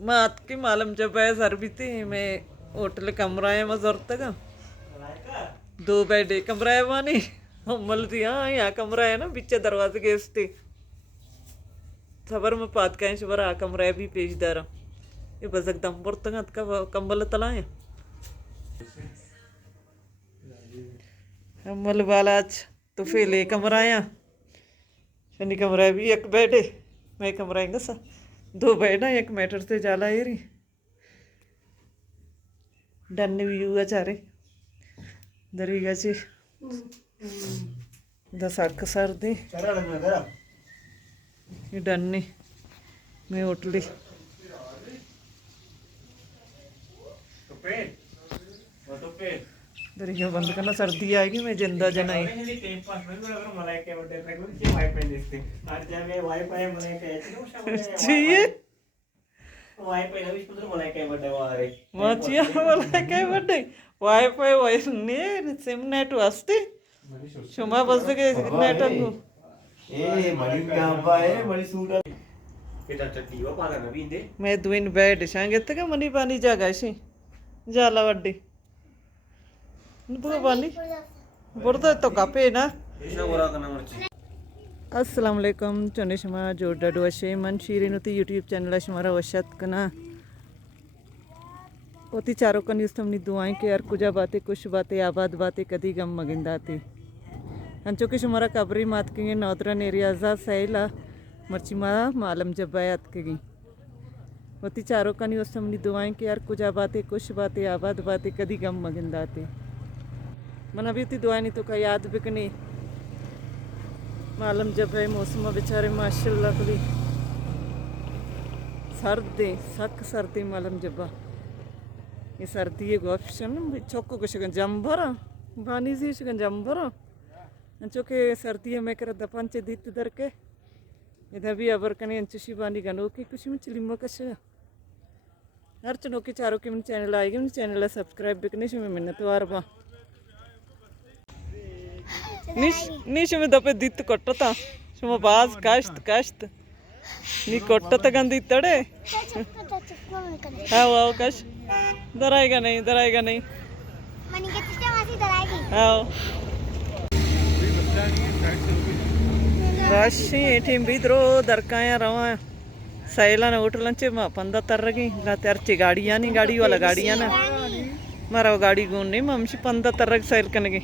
मात की मालूम जब है सर भी थी मैं होटल कमरा है मजोरत का 2 बेड कमरा है मानी मल थी हाँ यहाँ कमरा है ना पीछे दरवाजे के इसते सबर में पात का शबर आ कमरा है भी पेशदार ये बजक दम पर तंग का कंबल तला है मल वाला तो फेले कमरा है शनि कमरा भी एक बेड है मैं कमरा है सा 2 बेड है 1 मीटर से जाला है री डन व्यू है चारे दरवीगा से दसाक सर दे ये डन नहीं मैं होटली दरिया बंद करना सर्दी आएगी मैं जिंदा जनाई चाहिए वाईफाई वाई सिम नेट वास्ते शुमा बस के नेट मैं 2 बेड शांगे तक मनी पानी जागा शी जाला वड्डी पानी बुरदा तो कापे ना अस्सलाम वालेकुम चने शमा जोड़ा डोशे मन शीरिन उती यूट्यूब चैनल शमारा वशत कना ओती चारों कन युस्तमनी दुआएं के यार कुछ बातें आबाद बातें कदी गम मगिंदाती अंचो के शुमारा कबरी मात के नौतरन एरियाजा सैला मर्चिमा मालम जब्बायात के गई ओती चारों कन युस्तमनी दुआएं के यार कुछ बातें आबाद बातें कदी गम मगिंदाती मन अभी उती दुआएं नहीं तो का याद बिकनी मालम जब है मौसम बेचारे माशाल्लाह कभी सर्दी सक सर्दी मालम जब्बा ये सर्दी ये ऑप्शन चौको कुछ जंबर बानी सी जंबर चौके सर्दी में कर दपंचे दित दर के इधर भी अबर कने अंचुशी बानी गनो की कुछ में चिलिमो कश हर चनो के चारों के मन चैनल आएगी मन चैनल सब्सक्राइब बिकने से में मिन्नत वार बा निश में दपे दित कोट्टता शुमा बाज काश्त नी कोट्टता गंदी तड़े हाँ वाओ कश दराएगा नहीं हाँ राशि एटीम बिद्रो दरकाया रवा सैला ने होटल चे मा 15 तरगी ला तेरची गाड़ियां नहीं गाड़ी वाला गाड़ियां ना मारा गाड़ी गुण नहीं मम्मी 15 तरग सैल कनगी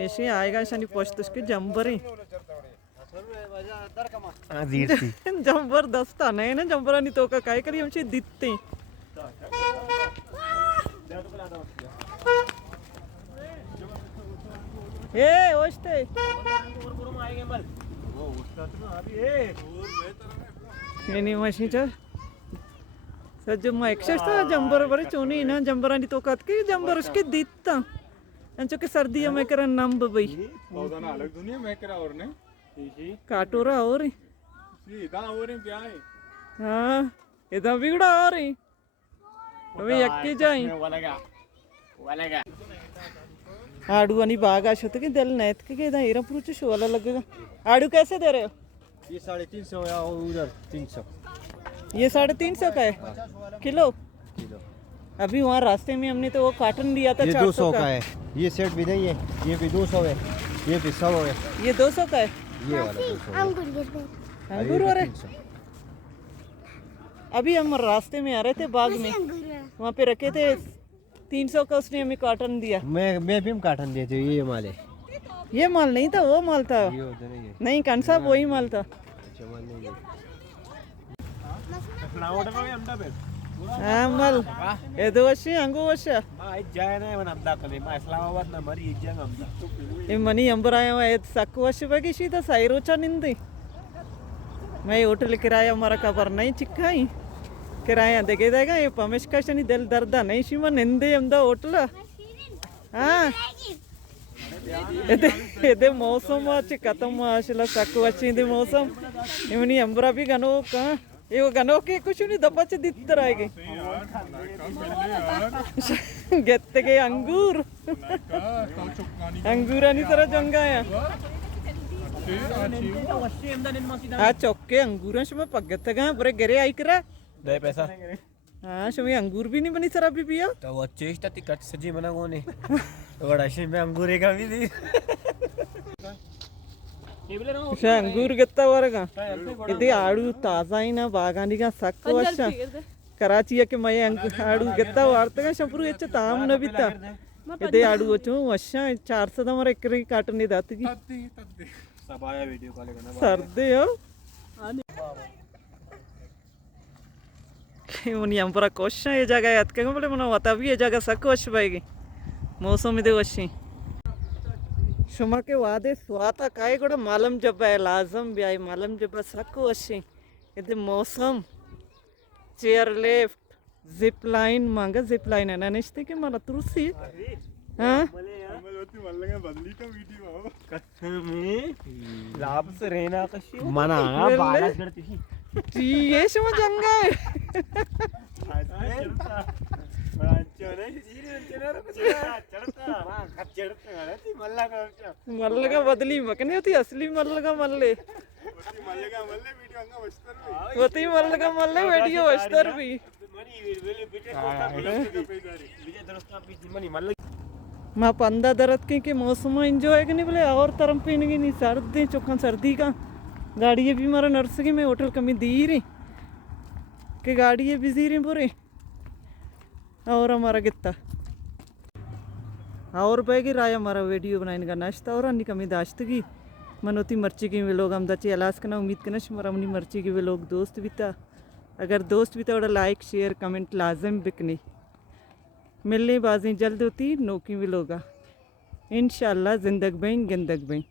ऐसे आएगा शनि पोस्ट उसके जंबर ही जबरदस्त नहीं ना जंबरा नहीं तो का काय करी हमसे दिखते ए ओस्ते नहीं मशी चल सज्ज मैं एक्सेस था जंबर बरे चोनी ना जंबरा नहीं तो कत के जंबर उसके दिखता अंचो के सर्दी में करा नंब भाई पौधा ना अलग दुनिया में करा और ने काटोरा और सीधा और ब्याह है हाँ इधर बिगड़ा और अभी यक्के जाई वालेगा आड़ू अनि बाग आशत के दिल नेत के इधर हीरा पुरुष शोला लगेगा आड़ू कैसे दे रहे हो ये 350 और उधर 300 ये 350 का है किलो अभी वहाँ रास्ते में हमने तो वो काटन दिया था ये 200 का है ये सेट भी नहीं है ये भी 200 है ये भी 100 है ये 200 का है ये वाला 200 अंगूर हो रहे अभी हम रास्ते में आ रहे थे बाग में वहाँ पे रखे थे 300 का उसने हमें काटन दिया मैं भी काटन दिए थे ये माल है ये माल नहीं था वो माल था नहीं कौन सा वही माल था मल ఏదో వచ్చి అంగు వచ్చా मनी अंबराया सक्ku वश बगी सीधा साइरोचा निंदी मैं होटल किराया हमारा खबर नहीं चिक्काई किराया देखे देगा ये पमेश का शनि दिल दर्दा नहीं सी मन निंदे अमदा होटल हाँ इधे मौसम अच्छे खत्म आशला सक्ku వచ్చింది मौसम इवनी अंबरा भी गनो कहाँ ये गनो के कुछ नहीं दपाचे दित्तर आएगी गेत्ते के अंगूर अंगूरा नहीं तरह जंगाया चौके अंगूर शमे पगत गए बरे गिरे आई करा दे पैसा हाँ शमे अंगूर भी नहीं बनी सर अभी पिया तो वो चेष्टा ती कट सजी बना कोने बड़ा शे में अंगूर का भी दी अंगूर गित्ता वरगा इदे आड़ू ताजा ही ना बागानी का सक वश कराची के मय आड़ू गित्ता वार्तगा शंपुर एच ताम न बिता इदे आड़ू वचो वशा 400 दा मरे एकरी काटनी दात की सब आया वीडियो कॉल करना सर्दे हो मुनी अंपरा क्वेश्चन ये जगह याद के बोले मना वता भी ये जगह सक वश पाएगी मौसम इदे वशी शुमा के वादे स्वाता काय కూడా मालम जब है लाजम भी आई मालम जब सक वशी इदे मौसम चेयर लेफ्ट जिप लाइन मांगा जिप लाइन है ननिश्ते के मला तुरसी हां लाभ से रहना कशी मना बालास करती ती ये शुमा जंगा मल्लगा बदली मकने होती असली मल्लगा मल्ले होती मल्लगा मल्ले वीडियो वस्तर भी माँ पंदा दरद के मौसम एंजॉय के नहीं बोले और तरम पीने की नहीं सर्दी चौखा सर्दी का गाड़ी भी मारा नर्स की मैं होटल कमी दी रही कि गाड़ी बिजी रही पूरे और हमारा कितना और बैगी राय हमारा वीडियो बनाने का नाश्ता और अन्य कमी दाश्त की मनोती मर्ची की वे लोग हम दचे अलास करना उम्मीद करना हमारा अपनी मर्ची के वे लोग दोस्त भी था अगर दोस्त भी था और लाइक शेयर कमेंट लाजम बिकनी मिलने बाजी जल्द होती नौकी भी लोगा इंशाल्लाह जिंदग बहन गिंदग बहन